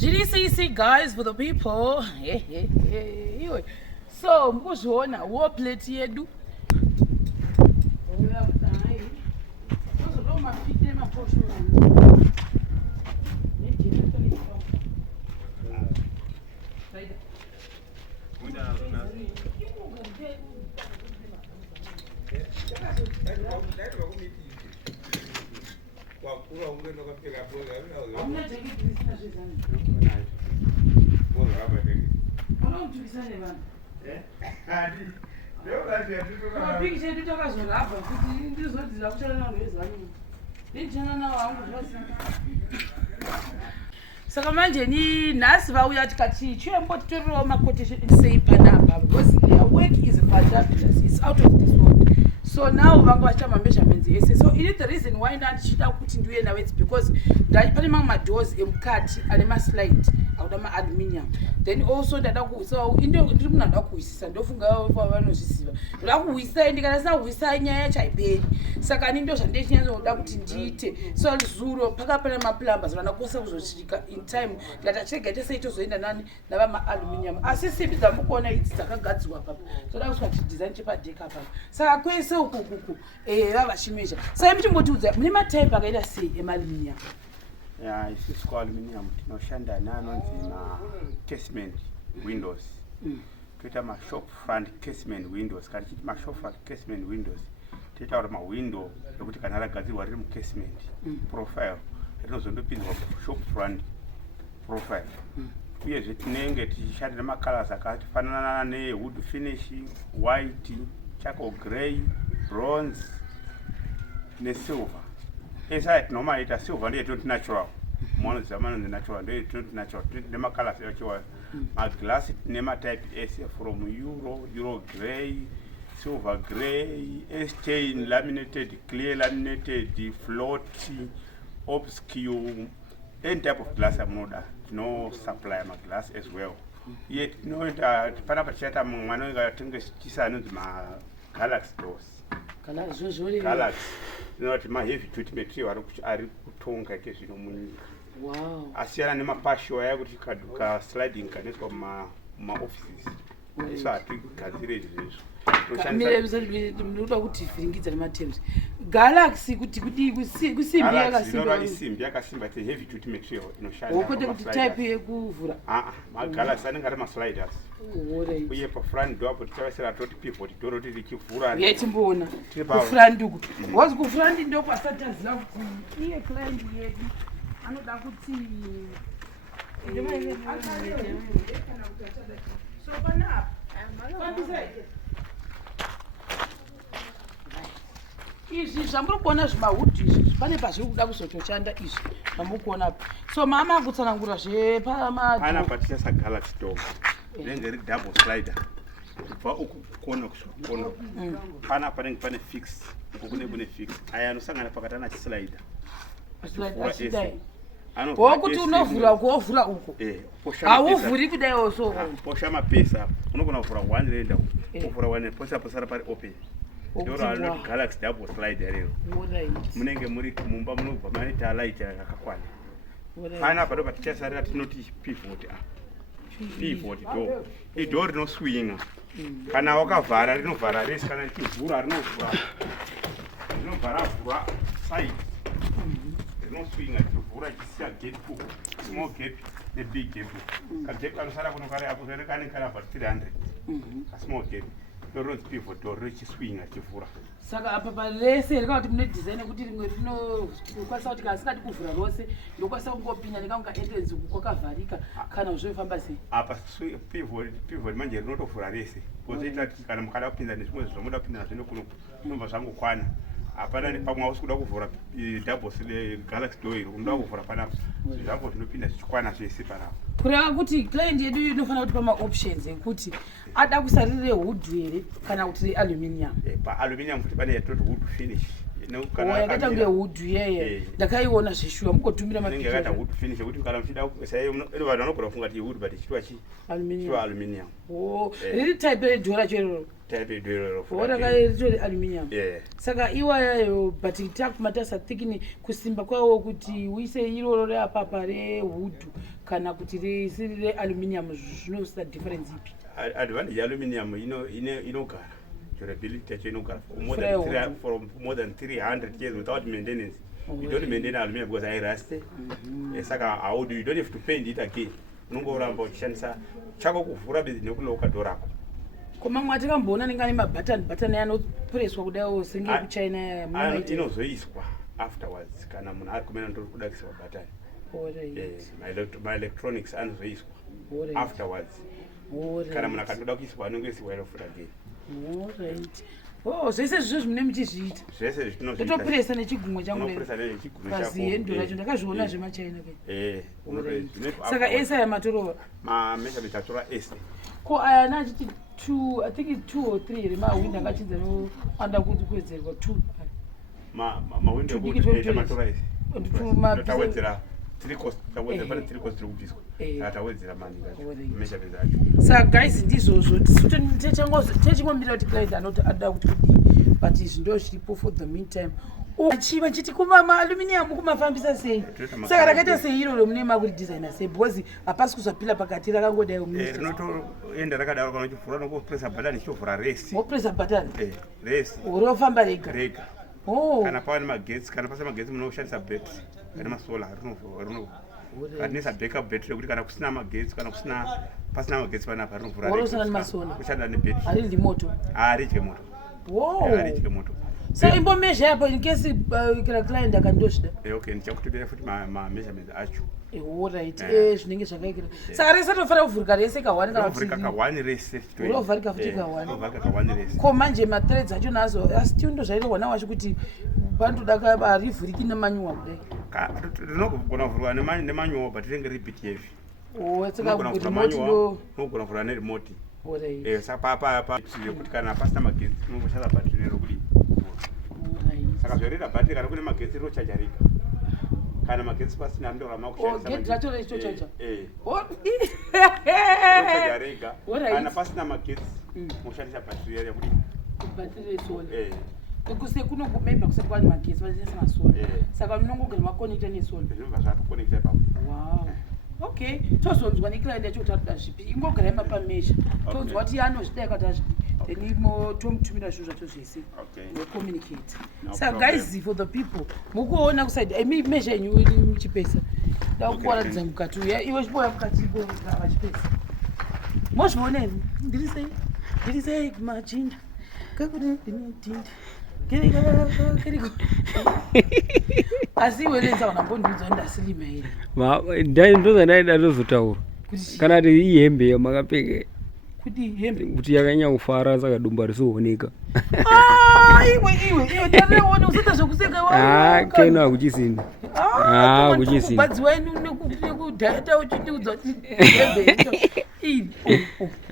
GDCC guys for the people. So mkuzviona wo plate yedu. Saka manje ni nasi vauya tikati chiyembotitorerawo maquotation sei panapa because their work is fantabulous, it's out of this world. So now vangu vachita measurements ese. So it is the reason why ndichida kuti ndiuye nawo, it's because pane mamwe madoors emukati ane maslide auda ma-aluminium. Then also ndada so ndiri munhu anoda kuhwisisa, ndofunga vanozvisiva ndoda kuhwisai, ndikanasakuhwisai nyaya yacho haiperi. Saka ini ndo zvandichinyanzoda kuti ndiite. So zuro paka pane maplumbers vanakosa kuzosvika in time ndatachega tesei tozoenda nani nava ma-aluminium. Asi simbi dzamukuona idzi dzakagadzirwa papa toda kusvika chidesign chepadheka papa. Saka kwese ukukuku vavachimezha. Saka muchimbotiudza mune matype akaita sei ema-aluminium? Isusu kwa-aluminium tinoshanda neanonzi ma-casement windows. Toita ma-shop front casement windows. Kana tichiti ma-shop front casement windows toitaura ma-window ekuti kana ragadzirwa riri mu-casement profile rinozondopinzwa shop front profile. Uyezve tinenge tichishandira macolors akatifanana newood finish, white, charcoal grey, bronze nesilver. Esa tinomaita silver ndiye toti natural. Monoziva manonzi natural ndiye toti natural. Nemacolors yachiwa maglass nematype ese from euro grey, silver grey, stain, laminated, clear laminated, float, obscure, any type of glass amunoda. No supply my glass as well. Yet no panapa chata mwana ngatenga chisa anonzi ma galaxy doors. Galaxy. Not my heavy duty material ari kutonga ke zvino munyu. Wow. Asiyana nemapasho aya kuti kaduka sliding kaneswa ma offices. Isa atigadzire izvo. Kamire ndinoda kuti vhiringidza nematerms. Galaxy kuti kusimbi yakasimba. Isimbi yakasimba it's a heavy duty material inoshanda. Wokote kuti type yekuvhura. Magalaxy anenge ari ma-sliders. Uye pafront door apo tichavaisira toti pivot door kuti richivhura. Yatimboona. Kufront uku. Wazi kufront ndo pasataziva kuti iye client yedu anoda kuti so panapa. Izvi zvamurikuona zvimahudhi izvi pane pazviri kuda kuzotoshanda izvi zvamukuona apa. So mama kutsanangura pana patichasa galaxy door rinenge double slider kubva uku kona kusvika kona. Pana panenge pane fix uku kune fix aya anosangana pakati ana chislider wokuti unovhura kuwovhura uko hauvhuri kudaiwo. So posha mapesa unogona kuvhura 1 renda wovhura 1 posa pasara pari open. Ndoro anoti galaxy double slider rero munenge muri mumba munobva maita light yakakwana. Pana pado patichasarira tinoti pivot. Pivot door idor rinoswinga kana wakavhara rinovhara rese, kana richivhura rinovhura side rinoswinga richivhura chisiya gate uko small gap nebig gap. Kagap kanosara kuno kare apo kanenge kanabva 300 small gap rinonzi pivot door richiswinga richivhura. Saka apa parese rikati mune design yekuti rimwe rinokwanisa kuti kasikati kuvhura rose ndokwanisa kungopinda nekangu entrance uku kwakavharika kana zvofamba sei. Apa pivot manje rinotovhura rese pozoita kuti kana mukada kupinda nezvimwe zvamuda kupinda zvino kuno kunobva zvangokwana. Hapana pamwe hausi kuda kuvhura double galaxy door iri unoda kuvhura panapa zvangu zvinopinda zvichikwana zvese panapa. Kureva kuti client yedu inofanira kuti pama-options ekuti ada kusarire wood here kana kuti re-aluminium. Pa-aluminium kuti pane yatoti wood finish. Yakaita kunge wood yeye. Ndakaiona zveshuwa mukotumira mapicture. Yakaita wood finish yekuti kana muchida sai vanhu vanogona kufunga kuti wood but chitwa chi aluminium. Riri type redhora chero. Type redhora. Rakaitore aluminium. Saka iwayo but takumatasa thikini kusimba kwawo kuti uise iroro reapapa rewood kana kuti risiri realuminium zvinoita difference ipi? Advantage aluminium inogara, durability yacho inogara for more than 300 years without maintenance. You don't maintain aluminium because I rust. Saka how do you don't have to paint it again. Unongoramba uchishandisa chako kuvhura bedzi nekuloka dorako. Koma mwati kamboona ningani mabutton anopreswa kudai senge kuchina munoita inozoiswa afterwards kana munhu ari kumena ndori kudakisa mabutton. My electronics anozoiswa afterwards. Kana munhu akatoda kuiswa anongoiswa inofuta again. Alright. Oh, zvese zvizvo zvine muchizviita. Zvese zvinozviita. Totopresa nechigumwe changu. Unopresa nechigumwe chako. Kazi yendo racho ndakazviona zvemachina kai. Saka esa yamatorova. Measurement atora ese. Ko aya nachiti 2, I think it's 2 or 3 remawindi angachidza noanda kuti kuwedzerwa 2. Mawindi ekuita matora ese. Tawedzera 3 cost, tawedzera pane 3 cost rokubviswa. Tawedzera mani measurement acho. Saka guys ndizvozvo techingombira kuti client anoti ada kuti kudii, but izvi ndo zviripo for the meantime. Chiva chiti aluminium kumafambisa sei? Saka rakaita sei iroro mune makuri designer sei? Because hapasi kuzapila pakati rakangodai rinotoenda rakadaro kana uchivhura nokupresa button ichitovhura resi. Wopresa button? Resi. Rinofamba rega? Rega. Kana pava nemagetsi, kana pasina magetsi munoshandisa battery. Kana masola rinofura backup battery kuti kana kusina magetsi kana pasina magetsi panapa rinovhura rega. Worosana nemasola? Kushanda nebettery. Haridyi moto? Haridyi moto. Haridyi moto. So imbomezha yapo in case kana client akandosvida. Okay, ndichakutobera futi measurements acho. Alright. Zvinenge zvakaikira. Saka rese rinofara kuvhurika rese ka1 kana kuti. Kuvhurika ka1 rese. Unovharika futi ka1. Unovharika ka1 rese. Ko manje ma-threads acho nazo asi tiundo zvairwa nawacho kuti pandoda arivhuriki nemanyuwa kudai. Rinogona kuvhurwa nemanyuwa but rinenge ribit heavy. Saka remote ndo unogona kuvhura neremote. Alright. Saka papa kuti kana pasina magetsi unongoshanda battery rokudi. Saka zvorera battery kana kune magetsi rinochaja rega. Kana magetsi pasina ndorama kushandisa. Get racho rechochaja. Rinochaja rega. Kana pasina magetsi unoshandisa battery yari kuti battery resola. Because kunongomemba kusekwani magetsi vanoshandisa masola. Saka munongogara makonekta nesola. Zvinobva zvatokonekta ipapo. Wow. Okay, tozonzwa neclient yacho kuti arikuda zvipi. Ingogara imapamesha. Tozonzwa kuti anozvida yakati azvidi. Then tomutumira zvinhu zvacho zvese. Communicate. Saka guys, for the people, mukuona kuside measure yenyu iri muchipesa. Ndakuwaradza mukati uya iwe chiboya mukati kwa chipesa. Mozvioneni? Ndiri sei kumachinda. Kakuri ndinotinde. Asi welenza unambondiudza ndasilima here. Ndoza ndaida tozotaura. Kana kuti ihembe yamakapfeka. Kuti hembe kuti yakanya kufara saka dumba risooneka. Iwe tareona usita zvokuseka wawo. Kaina akuchisini. Kuchisini. Kubadziwa nekudhata uchitiudza kuti hembe ito.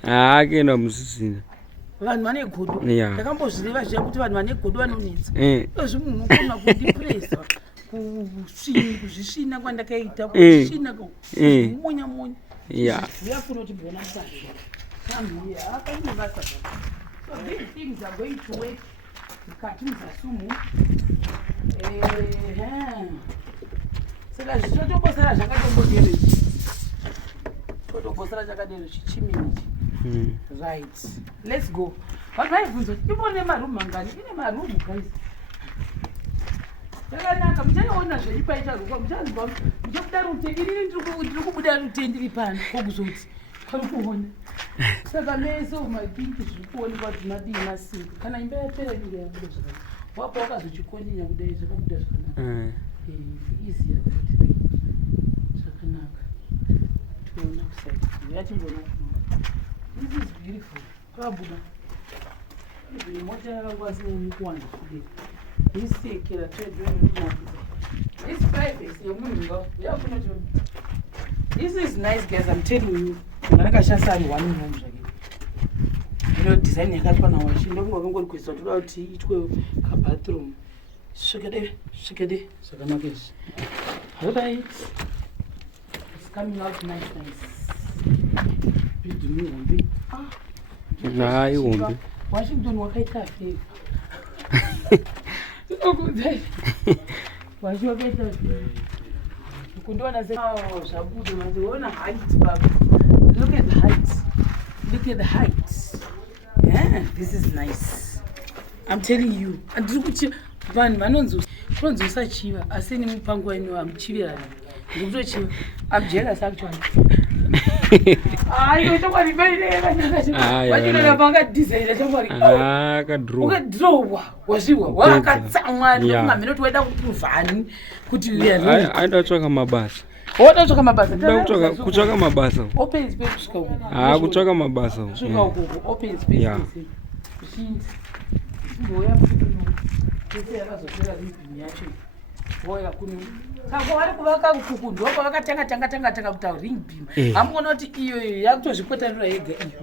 Kaina musisina. Vanhu vane godo. Ndakambozvireva zviya kuti vanhu vane godo vanonetsa. Izvi munhu unokona kundipresa. Kuzvisvina kwandakaita, kuzvisvina kumunya munya. Zviyafuna kuti mbona musazvo. Come here. So these things are going to work. Mukati muzasumu. Saka zvichotobosara zvakatombodero ichi. Totobosara chakadero chichimini ichi. Right. Let's go. But my vunzo, ibone maroom mangani. Ine maroom guys. Yakanaka muchaiona zveipaita ruko muchanzwa muchabuda rute iri ndiri kubuda rute ndiri pano kokuzoti pari kuona. Saka meso mapinki zviri kuonekwa kuti madii masimba. Kana imba yapera inenge yabuda zvakanaka. Wapo wakazochikoninya kudai zvakabuda zvakanaka. Easier that way. Zvakanaka. Tuona kuside. Yachimbona. This is beautiful. Kabuda. Ibi moja yakangwasi mukuwana kudai. This sekera trade this privacy yomunhu yakuna to. This is nice guys, I'm telling you. Ndakashasa ari 1 million zvake. Design yakatwa nawo chindokunga kangori kuisa toda kuti itwe ka bathroom. Shikede zvakanaka izvi. Alright. It's coming out nice. Bidumi hombe. Hombe. Washington wakaita favor. Wakaita kundiona zvabudo mandiona height baba. Look at the height. Look at the height. Yeah, this is nice. I'm telling you. Andiri kuti vanhu vanonzi usachiva asi nemupango wenu amuchivirani. Ndikutochiva. I'm jealous actually. Ayo chokwadi mbele wachinoda panga design chokwadi. Ukadrowa wazviwa wakatsamwa ndokungamira kuti waida kuprovani kuti aida mabasa. Wototsvaka mabasa. Kutsvaka mabasa. Open space kusvika uko. Kutsvaka mabasa. Kusvika uko open space. Kuchinzi. Mboya kuno. Kese yakazopera ribhini yacho. Mboya kuno. Saka vari kuvaka ukuku ndoko vakatanga kuti ring beam. Hamuona kuti iyo yakutozvikwetanura yega iyo.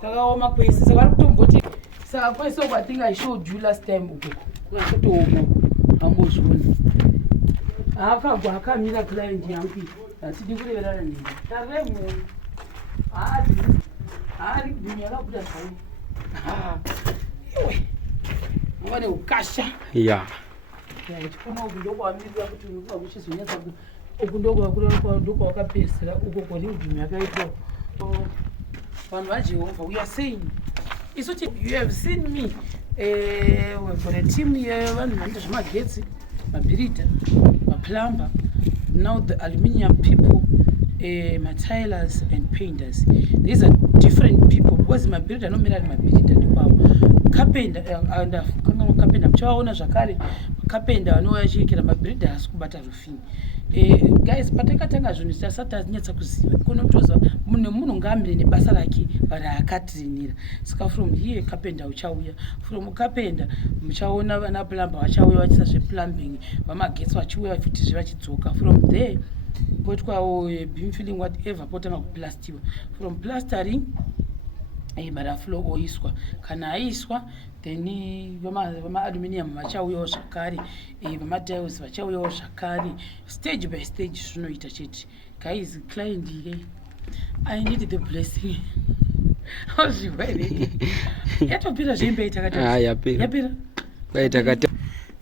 Kwakaoma kwese. Saka vari kutomboti saka kwese I think I showed you last time uko. Kwakatooma. Vambozviona. Akagwa akamira client yangu asidi kureverana nini taremwe ari dunia yakabuda sai iwe mwane ukasha chikuna uku ndoko wamirira kuti unokuwa kuchizonyatsa uku ndoko wakapesera uko koni dunia yakaitwa vanhu vaJehovha we are saying isoti you have seen me we've got a team yevanhu vanoita zvemagetsi mabhirita plumber, now the aluminium people, tilers and painters. These are different people because my builder no mirror my builder carpenter and carpenter mchaona zvakare carpenter anoyachikira my builder asikubata rufini. Guys patakatanga zvinhu tasata nyatsa kuziva kunotoza munhu ngamire nebasa rake raakatinira saka from here carpenter uchauya from carpenter muchaona vana plumber vachauya vachisa zveplumbing vamagetsi vachiuya futi zvivachidzoka from there potwawo beam filling whatever potanga kuplastiwa from plastering bara floor oiswa kana aiswa then vama-aluminium vachauyawo zvakare vama-tiles vachauyawo zvakare stage by stage zvinoita chete. Guys, client I need the blessing. Yatopira zvembe yapira.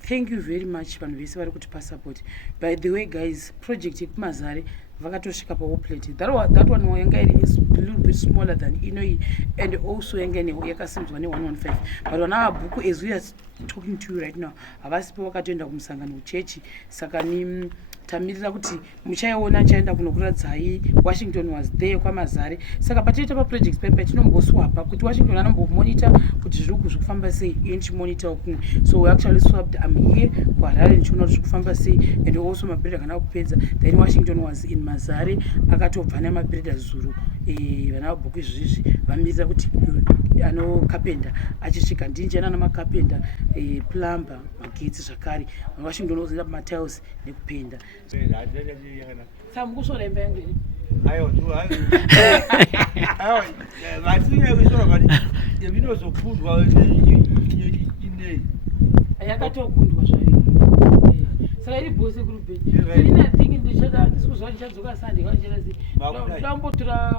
Thank you very much vanhu vese vari kutipa support. By the way guys, project yekumazare vakatosvika pawoplate that one yanga iri is a little bit smaller than inoi and also yanga yakasimdzwa ne115 but vana vabhuku as we are talking to you right now havasipo vakatoenda kumusangano kuchechi saka ni tamirira kuti muchaiona chaenda kunokuradzai Washington was there kwamazare saka patinoita paproject paper tinomboswapa kuti Washington anombomonita kuti zviri kufamba sei monitor kumwe so we actually swapped. I'm here kuHarare ndichiona kuti zviri kufamba sei and also mabuilder kana kupedza then Washington was in mazare akatobva nemabuilder zuru vana vabhuku izvizvi vamirira kuti ano carpenter achisvika ndinjana namakapenda plumber magetsi zvakare Washington ozoenda pamatiles nekupenda samukusora imba yangu yavinozokundwa inei yakatokundwa zvayo saka iri bhose kurubheni ndichada ndisikuzva ndichadzoka sande kacherazi ndambotora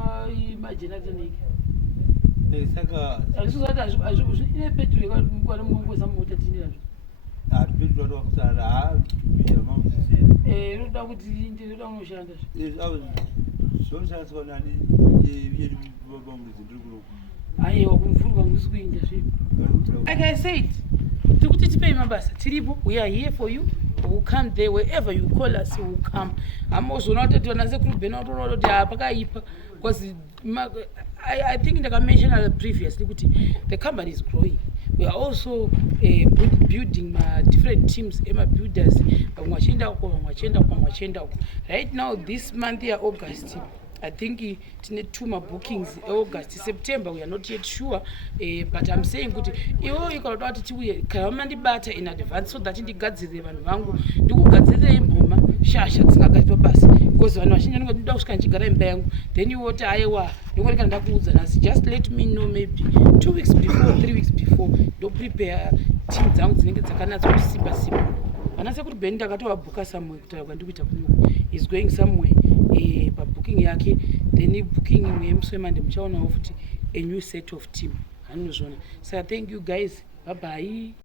majenataneki saka andisuzati ine petro yakangwana mungoza mota tindirazvo inoda kuti ndinoda unoshanda zvonoshandiswa nani pamuridzi ndiri kuno aiwa kumvurwa musi kuinda zvipo like I said tiri kuti tipei mabasa tiripo we are here for you. We'll come there wherever you call us. We will come. I'm also not that when I say because I think like I mentioned previously, the company is growing. We are also building different teams, builders. Right now, this month here, August, I think it's 2 more bookings. August, September, we are not yet sure. But I'm saying, you can come better in advance so that in the gods is even vangu. You got the shasha tsingagadzwa basi because vanhu vazhinji vanenge kusvika ndichigara imba yangu then you woti aiwa ndingonika ndakuudza nhasi just let me know maybe 2 weeks before 3 weeks before ndo prepare team dzangu dzinenge dzakanatsa kusimba simba vana sekuti Ben ndakatovabhuka somewhere kutaura kwandikuita kuno is going somewhere pabooking yake then booking imwe yemusi wemande muchaonawo futi a new set of team hanozvona saka thank you guys, bye bye.